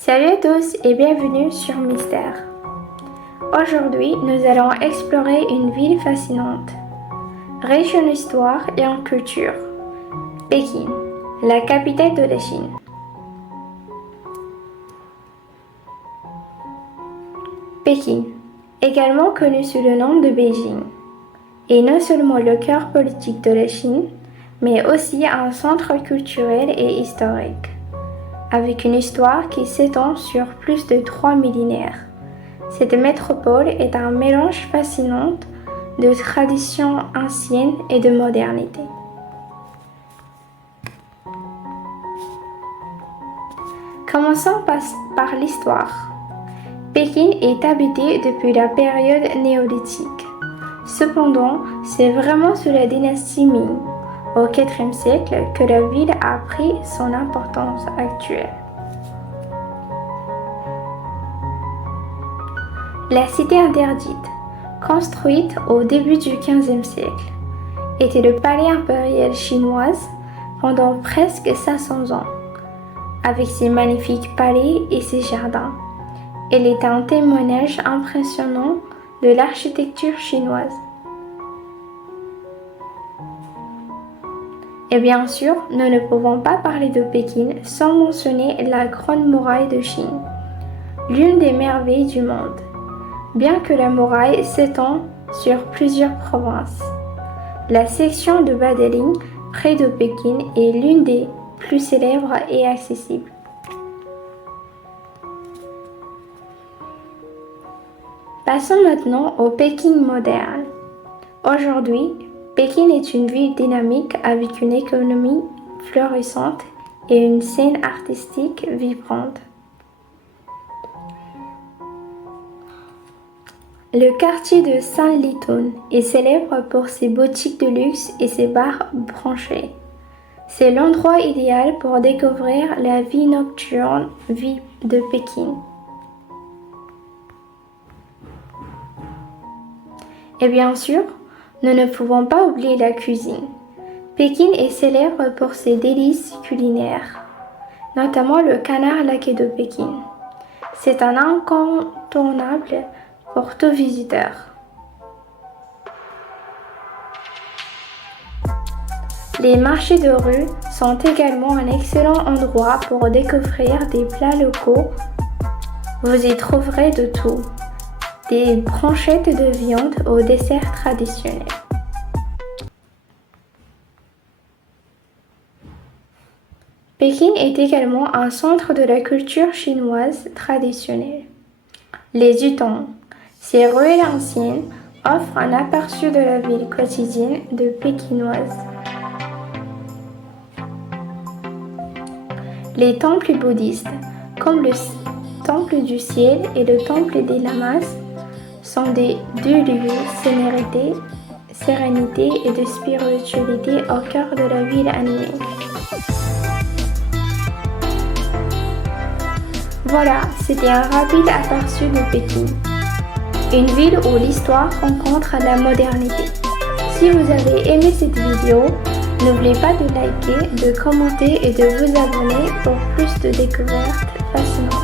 Salut à tous et bienvenue sur Mystère. Aujourd'hui, nous allons explorer une ville fascinante, riche en histoire et en culture, Pékin, la capitale de la Chine. Pékin, également connu sous le nom de Beijing, est non seulement le cœur politique de la Chine, mais aussi un centre culturel et historique, avec une histoire qui s'étend sur plus de 3 millénaires. Cette métropole est un mélange fascinant de traditions anciennes et de modernité. Commençons par l'histoire. Pékin est habité depuis la période néolithique. Cependant, c'est vraiment sous la dynastie Ming, au IVe siècle, que la ville a pris son importance actuelle. La cité interdite, construite au début du XVe siècle, était le palais impérial chinois pendant presque 500 ans. Avec ses magnifiques palais et ses jardins, elle est un témoignage impressionnant de l'architecture chinoise. Et bien sûr, nous ne pouvons pas parler de Pékin sans mentionner la Grande Muraille de Chine, l'une des merveilles du monde. Bien que la muraille s'étend sur plusieurs provinces, la section de Badaling, près de Pékin, est l'une des plus célèbres et accessibles. Passons maintenant au Pékin moderne. Aujourd'hui, Pékin est une ville dynamique avec une économie florissante et une scène artistique vibrante. Le quartier de Sanlitun est célèbre pour ses boutiques de luxe et ses bars branchés. C'est l'endroit idéal pour découvrir la vie nocturne de Pékin. Et bien sûr, nous ne pouvons pas oublier la cuisine. Pékin est célèbre pour ses délices culinaires, notamment le canard laqué de Pékin. C'est un incontournable pour tout visiteur. Les marchés de rue sont également un excellent endroit pour découvrir des plats locaux. Vous y trouverez de tout, des brochettes de viande aux desserts traditionnels. Pékin est également un centre de la culture chinoise traditionnelle. Les Yutong, ces ruelles anciennes, offrent un aperçu de la vie quotidienne de Pékinoise. Les temples bouddhistes, comme le temple du ciel et le temple des lamas, sont deux lieux sérénité et de spiritualité au cœur de la ville animée. Voilà, c'était un rapide aperçu de Pékin, une ville où l'histoire rencontre la modernité. Si vous avez aimé cette vidéo, n'oubliez pas de liker, de commenter et de vous abonner pour plus de découvertes fascinantes.